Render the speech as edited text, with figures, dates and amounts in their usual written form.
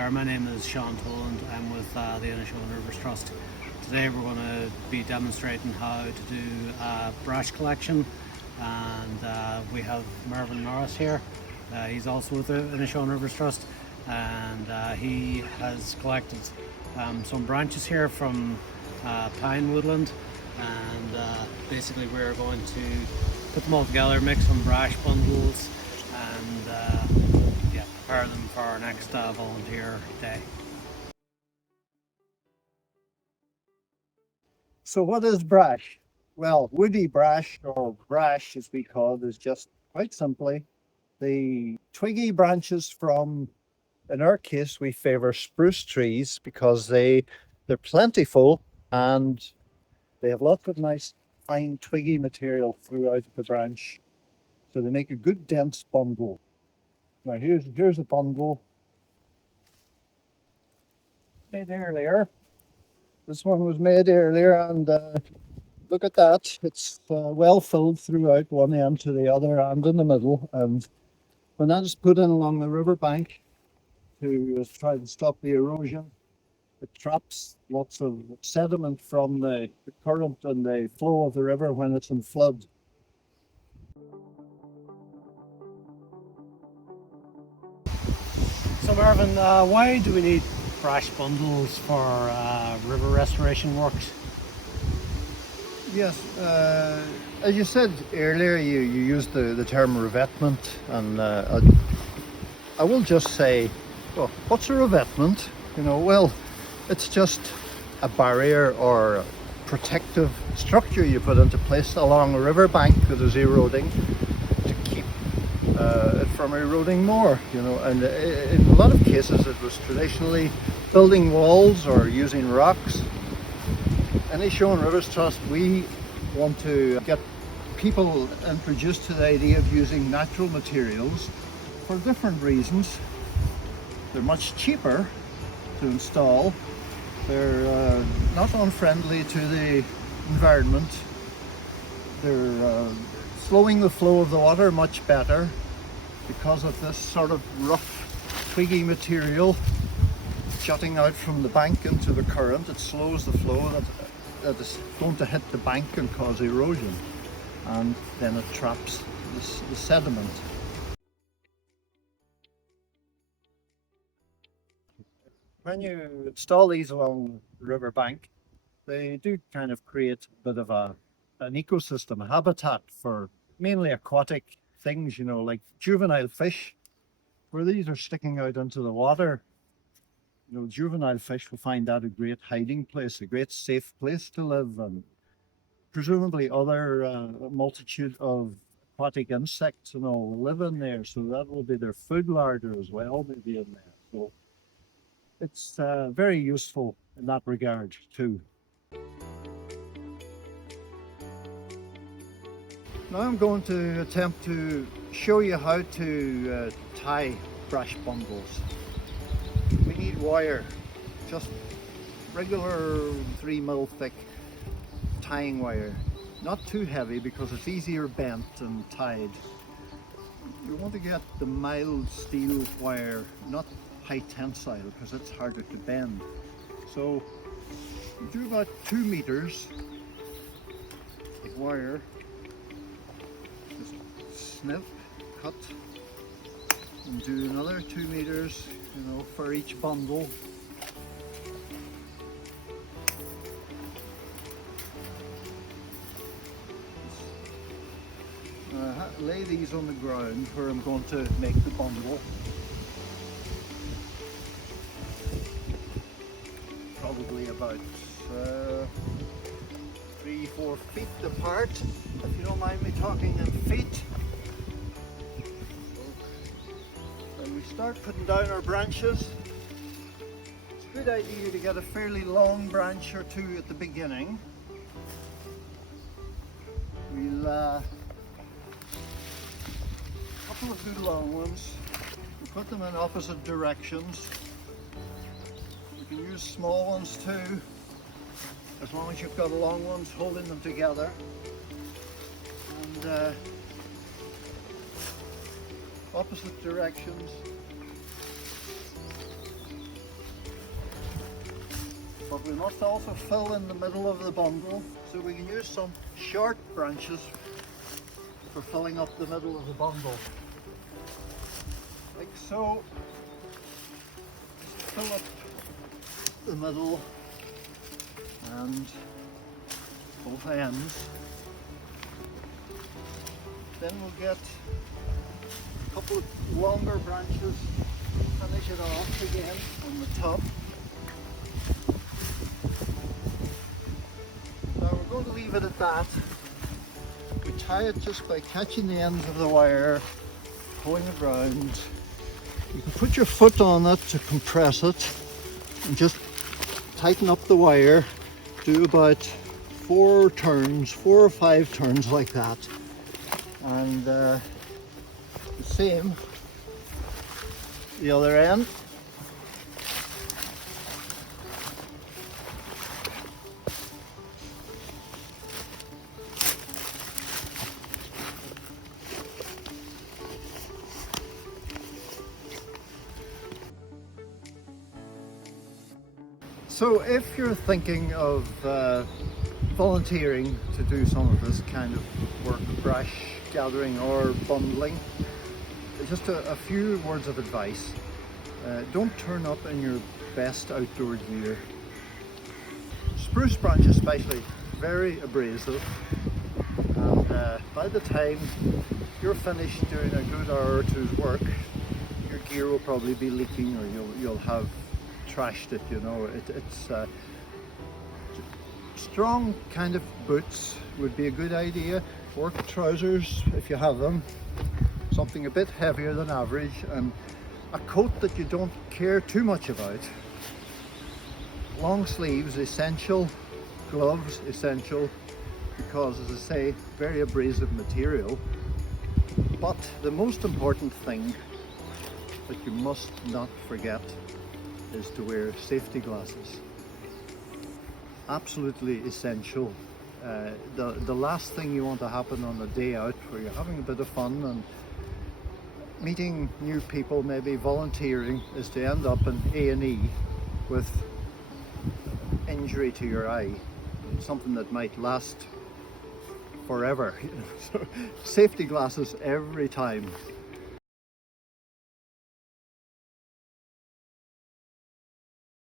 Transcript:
there, my name is Sean Toland. I'm with the Inishowen Rivers Trust. Today we're going to be demonstrating how to do a brash collection, and we have Mervyn Norris here. He's also with the Inishowen Rivers Trust, and he has collected some branches here from pine woodland, and basically we're going to put them all together, make some brash bundles, and yeah, prepare them for our next volunteer day. So what is brash? Well, woody brash, or brash as we call it, is just quite simply the twiggy branches from, in our case, we favor spruce trees because they're plentiful and they have lots of nice fine twiggy material throughout the branch. So they make a good dense bundle. Now here's a bundle made earlier. This one was made earlier, and look at that. It's well filled throughout one end to the other and in the middle. And when that is put in along the riverbank to try to stop the erosion, it traps lots of sediment from the current and the flow of the river when it's in flood. So Mervyn, why do we need brash bundles for river restoration works? Yes, as you said earlier, you used the term revetment, and I will just say, well, what's a revetment? Well, it's just a barrier or a protective structure you put into place along a riverbank that is eroding to keep it from eroding more. And in a lot of cases, it was traditionally building walls or using rocks. Inishowen Rivers Trust, we want to get people introduced to the idea of using natural materials for different reasons. They're much cheaper to install. They're not unfriendly to the environment. They're slowing the flow of the water much better because of this sort of rough, twiggy material jutting out from the bank into the current. It slows the flow that is going to hit the bank and cause erosion, and then it traps the sediment. When you install these along the river bank, they do kind of create a bit of an ecosystem, a habitat for mainly aquatic things, like juvenile fish. Where these are sticking out into the water, juvenile fish will find that a great hiding place, a great safe place to live, and presumably other multitude of aquatic insects will live in there, so that will be their food larder as well, maybe in there. So it's very useful in that regard too. Now I'm going to attempt to show you how to tie brash bundles. We need wire, just regular 3mm thick tying wire, not too heavy because it's easier bent and tied. You want to get the mild steel wire, not high tensile, because it's harder to bend. So you do about 2 meters of wire, just snip, cut, and do another 2 meters, for each bundle. Lay these on the ground where I'm going to make the bundle. Probably about 3-4 feet apart, if you don't mind me talking in feet. When we start putting down our branches, it's a good idea to get a fairly long branch or two at the beginning. We'll couple of good long ones. We'll put them in opposite directions. You can use small ones too, as long as you've got long ones holding them together. And opposite directions. but we must also fill in the middle of the bundle, so we can use some short branches for filling up the middle of the bundle, like so. Just fill up the middle and both ends. Then we'll get a couple of longer branches, finish it off again on the top. Now we're going to leave it at that. We tie it just by catching the ends of the wire, pulling it round. You can put your foot on it to compress it and just tighten up the wire. Do about 4 or 5 turns like that. And the same the other end. So if you're thinking of volunteering to do some of this kind of work, brash gathering or bundling, just a few words of advice. Don't turn up in your best outdoor gear. Spruce branch especially, very abrasive, and by the time you're finished doing a good hour or two's work, your gear will probably be leaking, or you'll have trashed it, you know. It's strong kind of boots would be a good idea. Work trousers if you have them, something a bit heavier than average, and a coat that you don't care too much about. Long sleeves essential, gloves essential, because as I say, very abrasive material. But the most important thing that you must not forget is to wear safety glasses. Absolutely essential. The last thing you want to happen on a day out where you're having a bit of fun and meeting new people, maybe volunteering, is to end up in A&E with injury to your eye, something that might last forever. So, safety glasses every time.